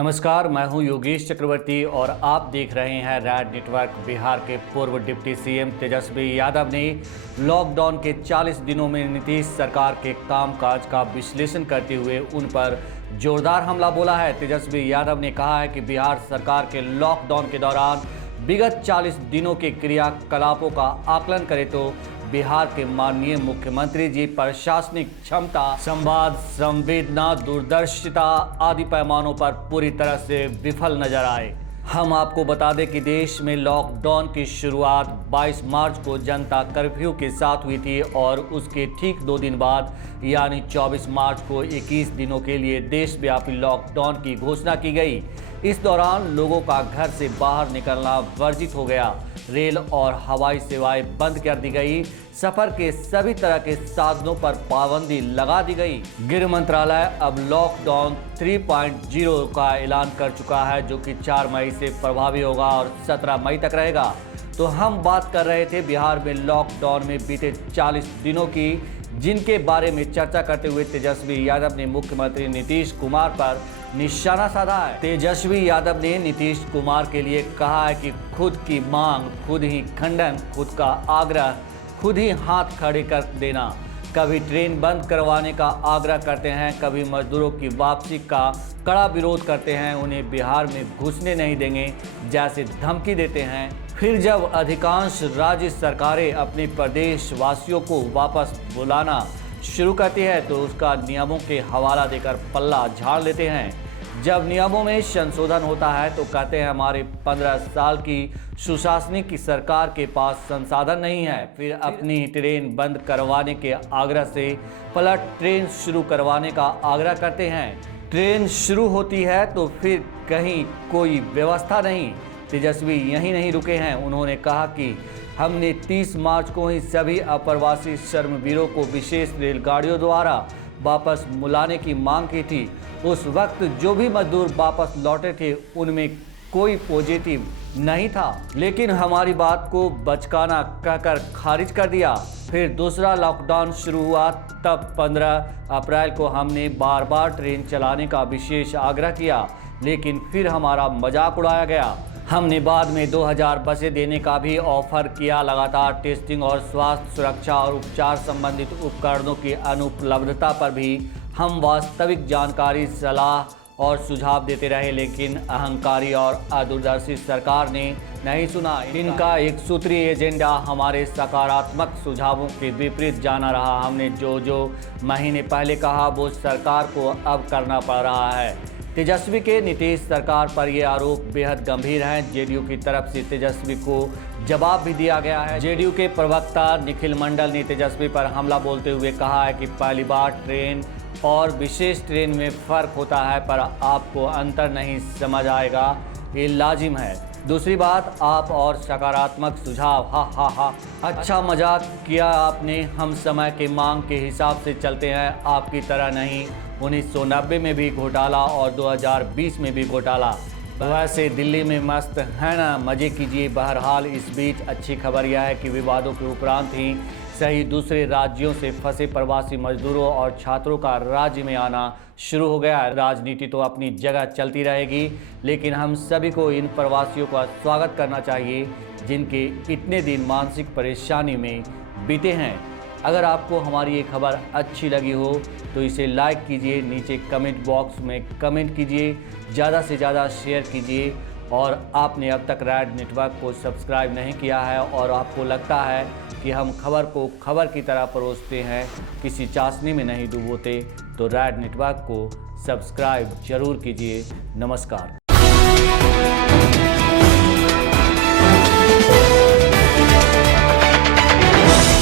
नमस्कार, मैं हूं योगेश चक्रवर्ती और आप देख रहे हैं रैड नेटवर्क। बिहार के पूर्व डिप्टी सीएम तेजस्वी यादव ने लॉकडाउन के 40 दिनों में नीतीश सरकार के कामकाज का विश्लेषण करते हुए उन पर जोरदार हमला बोला है। तेजस्वी यादव ने कहा है कि बिहार सरकार के लॉकडाउन के दौरान विगत 40 दिनों के क्रियाकलापों का आकलन करें तो बिहार के माननीय मुख्यमंत्री जी प्रशासनिक क्षमता, संवाद, संवेदना, दूरदर्शिता आदि पैमानों पर पूरी तरह से विफल नजर आए। हम आपको बता दें कि देश में लॉकडाउन की शुरुआत 22 मार्च को जनता कर्फ्यू के साथ हुई थी और उसके ठीक 2 दिन बाद यानी 24 मार्च को 21 दिनों के लिए देशव्यापी लॉकडाउन की घोषणा की गई। इस दौरान लोगों का घर से बाहर निकलना वर्जित हो गया। रेल और हवाई सेवाएं बंद कर दी गई। सफर के सभी तरह के साधनों पर पाबंदी लगा दी गई। गृह मंत्रालय अब लॉकडाउन 3.0 का ऐलान कर चुका है, जो कि 4 मई से प्रभावी होगा और 17 मई तक रहेगा। तो हम बात कर रहे थे बिहार में लॉकडाउन में बीते 40 दिनों की, जिनके बारे में चर्चा करते हुए तेजस्वी यादव ने मुख्यमंत्री नीतीश कुमार पर निशाना साधा है। तेजस्वी यादव ने नीतीश कुमार के लिए कहा है कि खुद की मांग, खुद ही खंडन, खुद का आग्रह, खुद ही हाथ खड़े कर देना। कभी ट्रेन बंद करवाने का आग्रह करते हैं, कभी मजदूरों की वापसी का कड़ा विरोध करते हैं, उन्हें बिहार में घुसने नहीं देंगे जैसे धमकी देते हैं। फिर जब अधिकांश राज्य सरकारें अपने प्रदेश वासियों को वापस बुलाना शुरू करती है तो उसका नियमों के हवाला देकर पल्ला झाड़ लेते हैं। जब नियमों में संशोधन होता है तो कहते हैं हमारे 15 साल की सुशासनिक की सरकार के पास संसाधन नहीं है। फिर अपनी ट्रेन बंद करवाने के आग्रह से पलट ट्रेन शुरू करवाने का आग्रह करते हैं। ट्रेन शुरू होती है तो फिर कहीं कोई व्यवस्था नहीं। तेजस्वी यहीं नहीं रुके हैं। उन्होंने कहा कि हमने 30 मार्च को ही सभी अप्रवासी श्रमवीरों को विशेष रेलगाड़ियों द्वारा वापस बुलाने की मांग की थी। उस वक्त जो भी मजदूर वापस लौटे थे उनमें कोई पॉजिटिव नहीं था, लेकिन हमारी बात को बचकाना कहकर खारिज कर दिया। फिर दूसरा लॉकडाउन शुरू हुआ, तब 15 अप्रैल को हमने बार बार ट्रेन चलाने का विशेष आग्रह किया, लेकिन फिर हमारा मजाक उड़ाया गया। हमने बाद में 2000 बसें देने का भी ऑफर किया। लगातार टेस्टिंग और स्वास्थ्य सुरक्षा और उपचार संबंधित उपकरणों की अनुपलब्धता पर भी हम वास्तविक जानकारी, सलाह और सुझाव देते रहे, लेकिन अहंकारी और अदूरदर्शी सरकार ने नहीं सुना। इनका एक सूत्रीय एजेंडा हमारे सकारात्मक सुझावों के विपरीत जाना रहा। हमने जो महीने पहले कहा वो सरकार को अब करना पड़ रहा है। तेजस्वी के नीतीश सरकार पर ये आरोप बेहद गंभीर हैं। जेडीयू की तरफ से तेजस्वी को जवाब भी दिया गया है। जेडीयू के प्रवक्ता निखिल मंडल ने तेजस्वी पर हमला बोलते हुए कहा है कि पहली बार ट्रेन और विशेष ट्रेन में फ़र्क होता है, पर आपको अंतर नहीं समझ आएगा, ये लाजिम है। दूसरी बात, आप और सकारात्मक सुझाव, हा। अच्छा मजाक किया आपने। हम समय के मांग के हिसाब से चलते हैं, आपकी तरह नहीं। 1990 में भी घोटाला और 2020 में भी घोटाला। वैसे दिल्ली में मस्त है ना, मज़े कीजिए। बहरहाल इस बीच अच्छी खबर यह है कि विवादों के उपरांत ही सही दूसरे राज्यों से फंसे प्रवासी मजदूरों और छात्रों का राज्य में आना शुरू हो गया है। राजनीति तो अपनी जगह चलती रहेगी, लेकिन हम सभी को इन प्रवासियों का स्वागत करना चाहिए जिनके इतने दिन मानसिक परेशानी में बीते हैं। अगर आपको हमारी ये खबर अच्छी लगी हो तो इसे लाइक कीजिए, नीचे कमेंट बॉक्स में कमेंट कीजिए, ज़्यादा से ज़्यादा शेयर कीजिए। और आपने अब तक रैड नेटवर्क को सब्सक्राइब नहीं किया है और आपको लगता है कि हम खबर को खबर की तरह परोसते हैं, किसी चाशनी में नहीं डुबोते, तो रैड नेटवर्क को सब्सक्राइब जरूर कीजिए। नमस्कार।